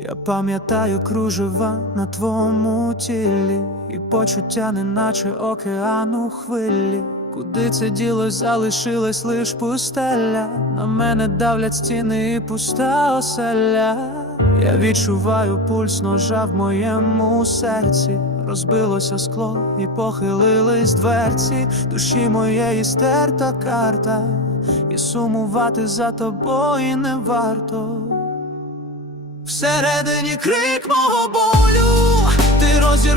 Я пам'ятаю кружева на твоєму тілі, і почуття, неначе океану хвилі. Куди це ділось, залишилась лиш пустеля. На мене давлять стіни і пуста оселя. Я відчуваю пульс ножа в моєму серці. Розбилося скло і похилились дверці, душі моєї стерта карта, і сумувати за тобою не варто. Всередині крик мого болю, ти розірвала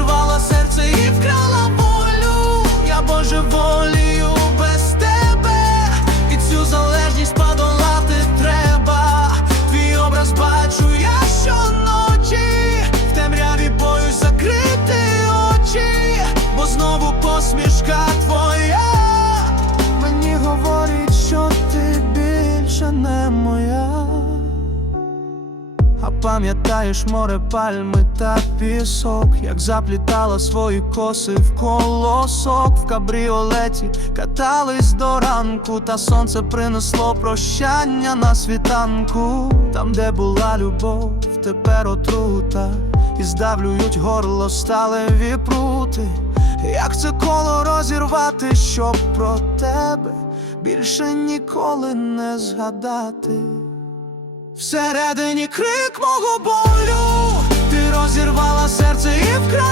пам'ятаєш море пальми та пісок, як заплітала свої коси в колосок в кабріолеті, катались до ранку, та сонце принесло прощання на світанку. Там, де була любов, тепер отрута, і здавлюють горло сталеві прути. Як це коло розірвати, щоб про тебе більше ніколи не згадати? Всередині крик мого болю, ти розірвала серце і вкрала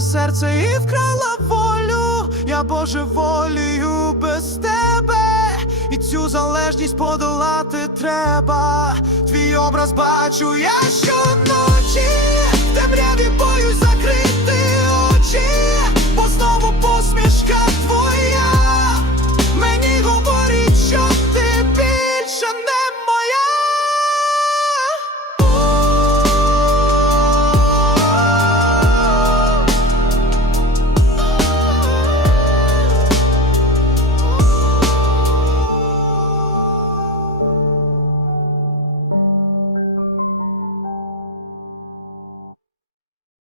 серце і вкрала волю. Я божеволію без тебе, і цю залежність подолати треба. Твій образ бачу я щоночі, в темряві боюсь